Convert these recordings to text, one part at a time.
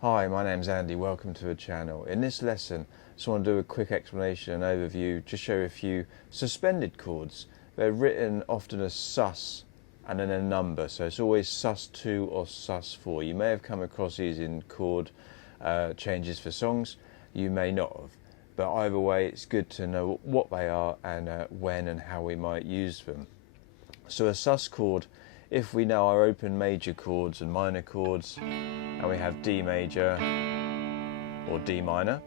Hi, my name's Andy, welcome to the channel. In this lesson, I just want to do a quick explanation and overview, just show you a few suspended chords. They're written often as sus and then a number, so it's always sus2 or sus4. You may have come across these in chord changes for songs, you may not have. But either way, it's good to know what they are and when and how we might use them. So a sus chord, if we know our open major chords and minor chords, and we have D major or D minor.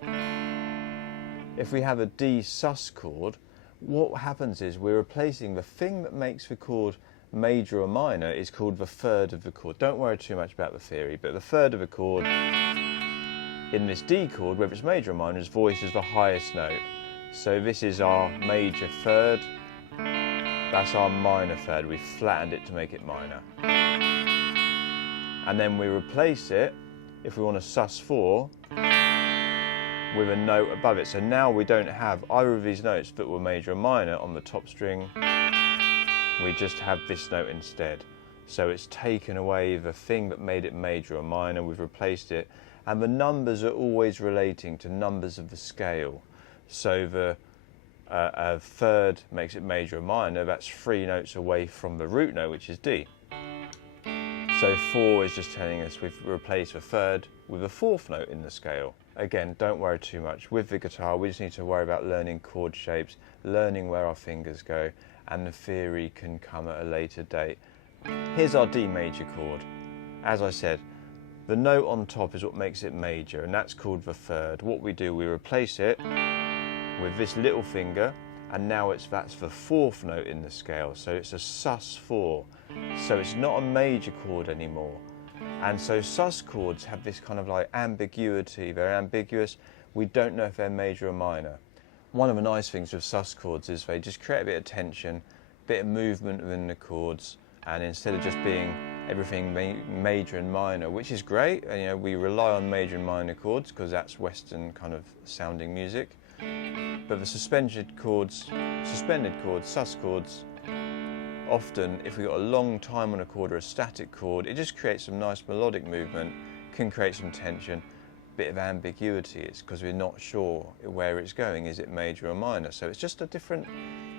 If we have a D sus chord, what happens is we're replacing the thing that makes the chord major or minor is called the third of the chord. Don't worry too much about the theory, but the third of the chord in this D chord, whether it's major or minor, is voiced as the highest note. So this is our major third, that's our minor third. We've flattened it to make it minor. And then we replace it, if we want a sus4, with a note above it. So now we don't have either of these notes that were major or minor on the top string. We just have this note instead. So it's taken away the thing that made it major or minor, we've replaced it. And the numbers are always relating to numbers of the scale. So the a third makes it major or minor, that's 3 notes away from the root note, which is D. So 4 is just telling us we've replaced the third with a 4th note in the scale. Again, don't worry too much. With the guitar, we just need to worry about learning chord shapes, learning where our fingers go, and the theory can come at a later date. Here's our D major chord. As I said, the note on top is what makes it major, and that's called the third. What we do, we replace it with this little finger, and now that's the 4th note in the scale, so it's a sus4. So it's not a major chord anymore. And so sus chords have this kind of like ambiguity, they're ambiguous, we don't know if they're major or minor. One of the nice things with sus chords is they just create a bit of tension, a bit of movement within the chords, and instead of just being everything major and minor, which is great, and, you know, we rely on major and minor chords because that's Western kind of sounding music. But the suspended chords, sus chords, often if we've got a long time on a chord or a static chord, it just creates some nice melodic movement, can create some tension, bit of ambiguity. It's because we're not sure where it's going, is it major or minor? So it's just a different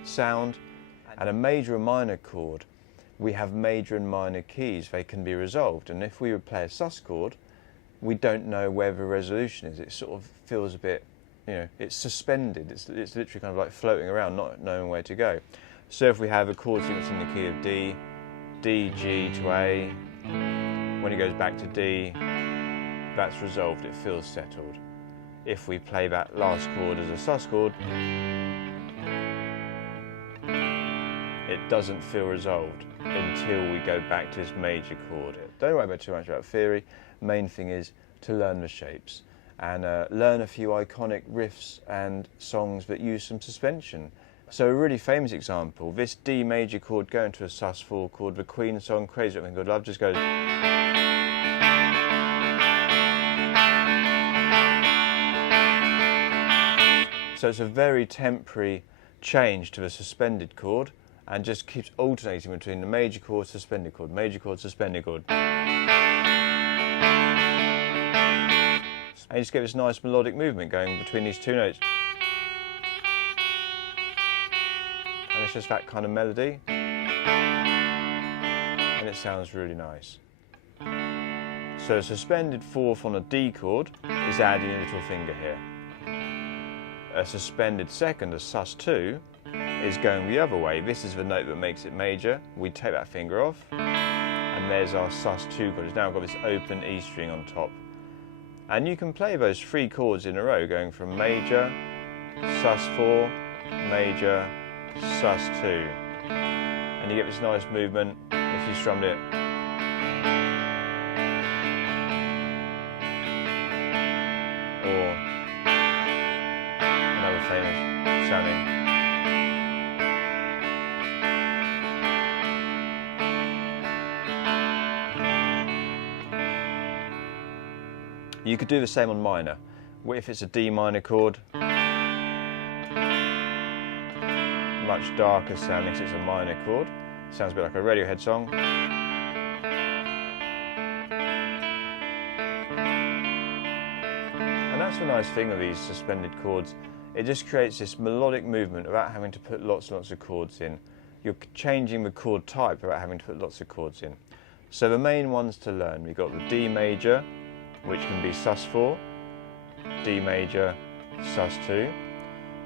sound. And a major or minor chord, we have major and minor keys, they can be resolved. And if we would play a sus chord, we don't know where the resolution is. It sort of feels a bit, you know, it's suspended. It's literally kind of like floating around, not knowing where to go. So if we have a chord sequence in the key of D, D, G to A, when it goes back to D, that's resolved, it feels settled. If we play that last chord as a sus chord, it doesn't feel resolved until we go back to this major chord. Don't worry too much about theory, main thing is to learn the shapes and learn a few iconic riffs and songs that use some suspension. So a really famous example, this D major chord going to a sus4 chord, the Queen song Crazy Little Thing Called Love just goes. So it's a very temporary change to the suspended chord and just keeps alternating between the major chord, suspended chord, major chord, suspended chord. And you just get this nice melodic movement going between these 2 notes. And it's just that kind of melody. And it sounds really nice. So a suspended 4th on a D chord is adding a little finger here. A suspended 2nd, a sus2, is going the other way. This is the note that makes it major. We take that finger off, and there's our sus2 chord. It's now got this open E string on top. And you can play those 3 chords in a row, going from major, sus4, major, sus2. And you get this nice movement if you strummed it. Or another famous sounding. You could do the same on minor. If it's a D minor chord, much darker sounding since it's a minor chord. Sounds a bit like a Radiohead song. the nice thing with these suspended chords. It just creates this melodic movement without having to put lots and lots of chords in. You're changing the chord type without having to put lots of chords in. So the main ones to learn, we've got the D major, which can be sus4, D major, sus2.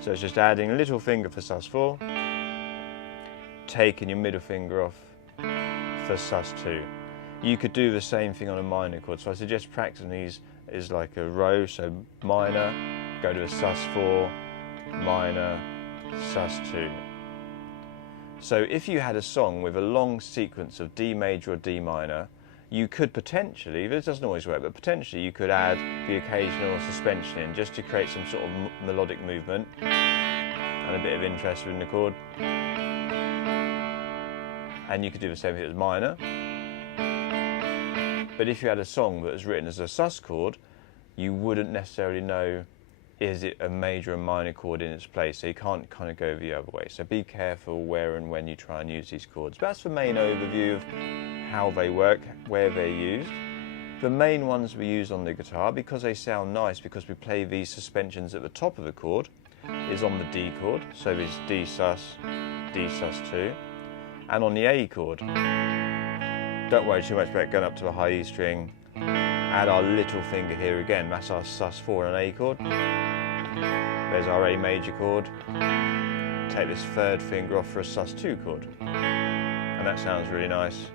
So it's just adding a little finger for sus4, taking your middle finger off for sus2. You could do the same thing on a minor chord, so I suggest practicing these is like a row, so minor, go to a sus4, minor, sus2. So if you had a song with a long sequence of D major or D minor, you could potentially, this doesn't always work, but potentially you could add the occasional suspension in just to create some sort of melodic movement and a bit of interest within the chord. And you could do the same if it was minor. But if you had a song that was written as a sus chord, you wouldn't necessarily know, is it a major and minor chord in its place, so you can't kind of go the other way. So be careful where and when you try and use these chords. But that's the main overview of how they work, where they're used. The main ones we use on the guitar, because they sound nice, because we play these suspensions at the top of the chord, is on the D chord. So there's D sus, D sus2. And on the A chord, don't worry too much about going up to a high E string. Add our little finger here again, that's our sus4 on an A chord. There's our A major chord. Take this third finger off for a sus2 chord. And that sounds really nice.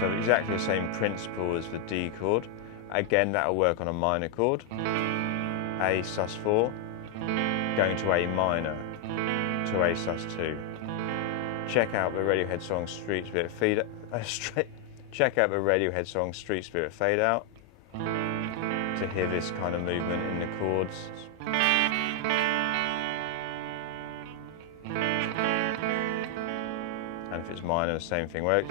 So exactly the same principle as the D chord. Again, that'll work on a minor chord. A sus4, going to A minor, to A sus2. Check out the Radiohead song Street Spirit check out the Radiohead song Street Spirit Fade Out to hear this kind of movement in the chords. And if it's minor, the same thing works.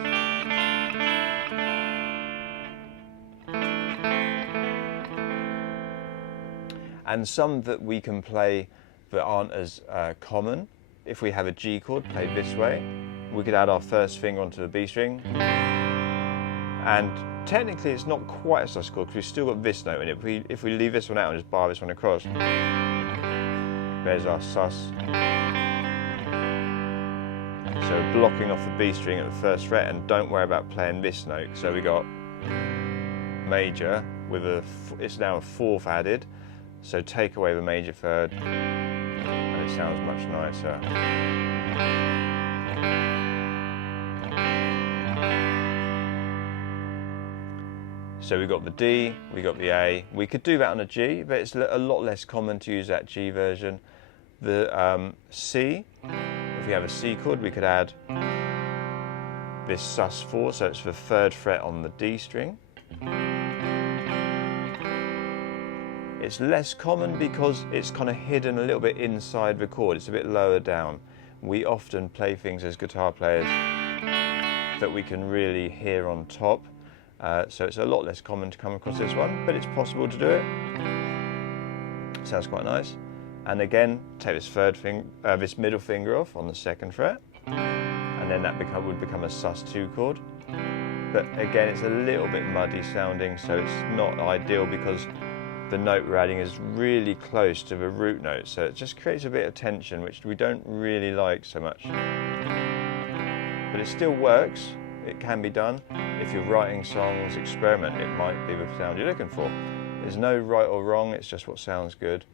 And some that we can play that aren't as common. If we have a G chord played this way, we could add our first finger onto the B string. And technically it's not quite a sus chord because we've still got this note in it. If we leave this one out and just bar this one across, there's our sus. So blocking off the B string at the first fret, and don't worry about playing this note. So we got major with it's now a fourth added. So take away the major third. It sounds much nicer. So we got the D, we got the A. We could do that on a G, but it's a lot less common to use that G version. The C, if we have a C chord, we could add this sus4, so it's the third fret on the D string. It's less common because it's kind of hidden a little bit inside the chord. It's a bit lower down. We often play things as guitar players that we can really hear on top. So it's a lot less common to come across this one, but it's possible to do it. Sounds quite nice. And again, take this this middle finger off on the second fret, and then that would become a sus2 chord. But again, it's a little bit muddy sounding, so it's not ideal because the note we're adding is really close to the root note, so it just creates a bit of tension, which we don't really like so much. But it still works, it can be done. If you're writing songs, experiment, it might be the sound you're looking for. There's no right or wrong, it's just what sounds good.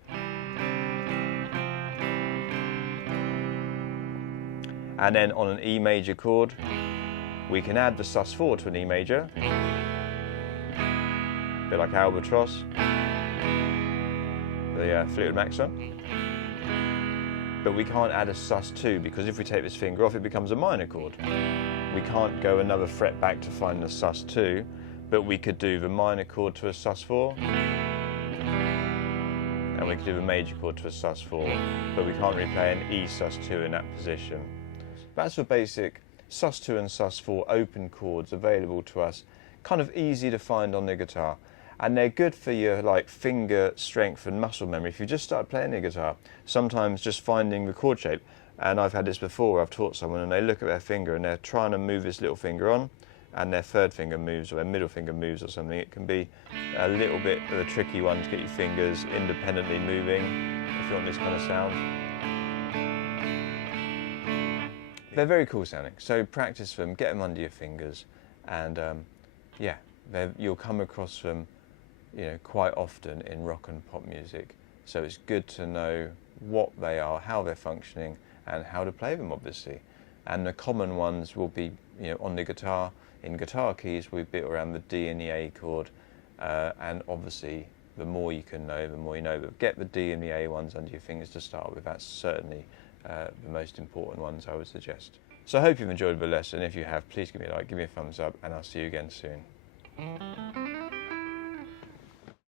And then on an E major chord, we can add the sus4 to an E major, a bit like Albatross, the Fleetwood Mac song. But we can't add a sus2 because if we take this finger off, it becomes a minor chord. We can't go another fret back to find the sus2, but we could do the minor chord to a sus4, and we could do the major chord to a sus4, but we can't really play an E sus2 in that position. That's the basic Sus2 and Sus4 open chords available to us, kind of easy to find on the guitar. And they're good for your finger strength and muscle memory. If you just start playing the guitar, sometimes just finding the chord shape, and I've had this before, I've taught someone and they look at their finger and they're trying to move this little finger on, and their third finger moves or their middle finger moves or something, it can be a little bit of a tricky one to get your fingers independently moving if you want this kind of sound. They're very cool sounding, so practice them, get them under your fingers, and yeah, you'll come across them, you know, quite often in rock and pop music. So it's good to know what they are, how they're functioning, and how to play them, obviously. And the common ones will be, you know, on the guitar. In guitar keys, we've bit around the D and the A chord, and obviously, the more you can know, the more you know. But get the D and the A ones under your fingers to start with. That's certainly the most important ones I would suggest. So I hope you've enjoyed the lesson. If you have, please give me a like, give me a thumbs up, and I'll see you again soon.